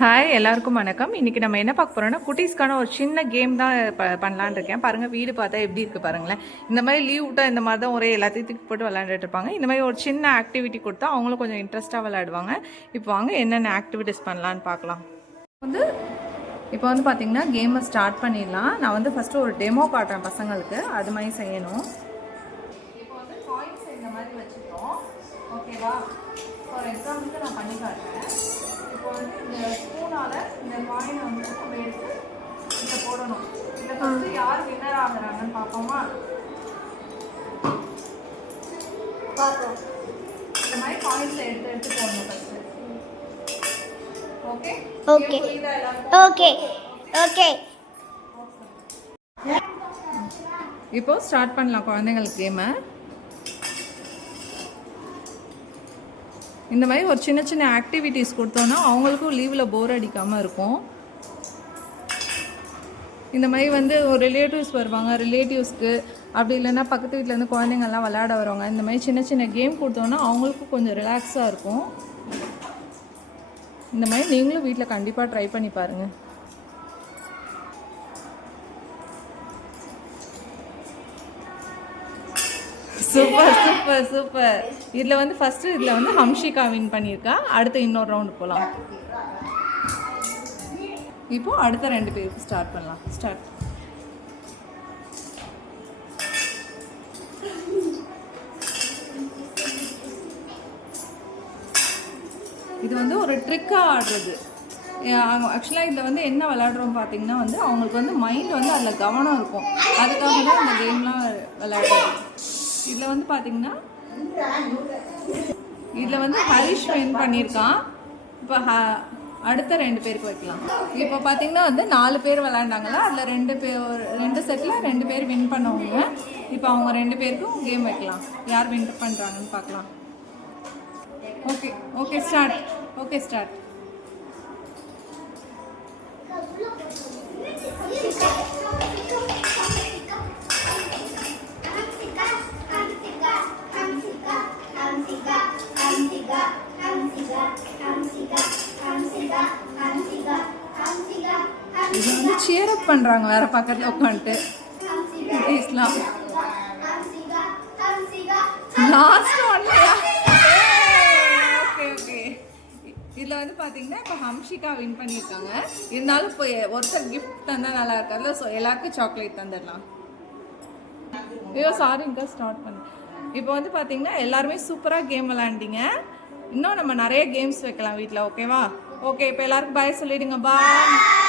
Hi எல்லாருக்கும் வணக்கம். இன்றைக்கி நம்ம என்ன பார்க்க போகிறோம்னா குட்டீஸ்க்கான ஒரு சின்ன கேம் தான் பண்ணலான்னு இருக்கேன். பாருங்கள், வீடு பார்த்தா எப்படி இருக்குது பாருங்களேன். இந்த மாதிரி லீவ் விட்டால் இந்த மாதிரி தான் ஒரே எல்லாத்தையும் தூக்கி போட்டு விளையாண்டுட்டு இருப்பாங்க. இந்த மாதிரி ஒரு சின்ன ஆக்டிவிட்டி கொடுத்தா அவங்களும் கொஞ்சம் இன்ட்ரெஸ்ட்டாக விளையாடுவாங்க. இப்போ வாங்க என்னென்ன ஆக்டிவிட்டீஸ் பண்ணலான்னு பார்க்கலாம். இப்போ வந்து பார்த்திங்கன்னா கேமை ஸ்டார்ட் பண்ணிடலாம். நான் வந்து ஃபஸ்ட்டு ஒரு டெமோ காட்டுறேன் பசங்களுக்கு, அது மாதிரி செய்யணும். இப்போ வந்து காயின்ஸ் இந்த மாதிரி வச்சுக்கிறோம், ஓகேவா? ஃபார் எக்ஸாம்பிளுக்கு நான் பண்ணி காட்டுறேன். இப்போ வந்து இந்த ஸ்பூனால் இந்த காயினை வந்து நம்ம எடுத்து இதை போடணும். இதை ஃபஸ்ட்டு யார் வின்னர் ஆகுறாங்கன்னு பார்ப்போமா? பார்ப்போம். இந்த மாதிரி காயின்ஸை எடுத்து போடணும் first. Okay okay okay okay. இப்போ ஸ்டார்ட் பண்ணலாம் குழந்தைங்களுக்கு கேமை. இந்த மாதிரி ஒரு சின்ன சின்ன ஆக்டிவிட்டீஸ் கொடுத்தோன்னா அவங்களுக்கும் லீவில் போர் அடிக்காமல் இருக்கும். இந்த மாதிரி வந்து ஒரு ரிலேட்டிவ்ஸ் வருவாங்க, ரிலேட்டிவ்ஸ்க்கு அப்படி இல்லைன்னா பக்கத்து வீட்டிலேருந்து குழந்தைங்கள்லாம் விளையாட வருவாங்க. இந்த மாதிரி சின்ன சின்ன கேம் கொடுத்தோன்னா அவங்களுக்கும் கொஞ்சம் ரிலாக்ஸாக இருக்கும். இந்த மாதிரி நீங்களும் வீட்டில் கண்டிப்பாக ட்ரை பண்ணி பாருங்கள். Super super super. இதில் வந்து ஃபஸ்ட்டு இதில் வந்து ஹம்ஷிகா வின் பண்ணியிருக்கா. அடுத்து இன்னொரு ரவுண்டு போகலாம். இப்போது அடுத்த 2 பேருக்கு ஸ்டார்ட் பண்ணலாம். ஸ்டார்ட். இது வந்து ஒரு ட்ரிக்காக ஆடுறது. ஆக்சுவலாக இதில் வந்து என்ன விளையாடுறோம் பார்த்தீங்கன்னா வந்து அவங்களுக்கு வந்து மைண்ட் வந்து அதில் கவனம் இருக்கும். அதுக்காக தான் இந்த கேம்லாம் விளையாடுறது. இதில் வந்து பார்த்தீங்கன்னா இதில் வந்து ஹரிஷ் வின் பண்ணியிருக்கான். இப்போ அடுத்த 2 பேருக்கு வைக்கலாம். இப்போ பார்த்தீங்கன்னா வந்து 4 பேர் விளையாண்டாங்களா, அதில் 2 செட்டில் 2 பேர் வின் பண்ணவங்க. இப்போ அவங்க 2 பேருக்கும் கேம் வைக்கலாம். யார் வின் பண்ணுறாங்கன்னு பார்க்கலாம். Okay okay start. Okay start. இது வந்து சியர் அப் பண்ணுறாங்க வேறு பக்கத்தில் உட்காந்துட்டு. இஸ்லாம் லாஸ்ட் ஒன்லையா? Okay okay. இதில் வந்து பார்த்தீங்கன்னா இப்போ ஹம்ஷிகா வின் பண்ணியிருக்காங்க. இருந்தாலும் இப்போ ஒருத்தர் கிஃப்ட் தந்தால் நல்லா இருக்காதுல்ல, ஸோ எல்லாருக்கும் சாக்லேட் தந்துடலாம். ஐயோ சாரிங்க, ஸ்டார்ட் பண்ணு. இப்போ வந்து பார்த்தீங்கன்னா எல்லாருமே சூப்பராக கேம் விளையாண்டிங்க. இன்னும் நம்ம நிறைய கேம்ஸ் வைக்கலாம் வீட்டில், ஓகேவா? ஓகே, இப்போ எல்லாருக்கும் பாய் சொல்லிடுங்க. பாய்.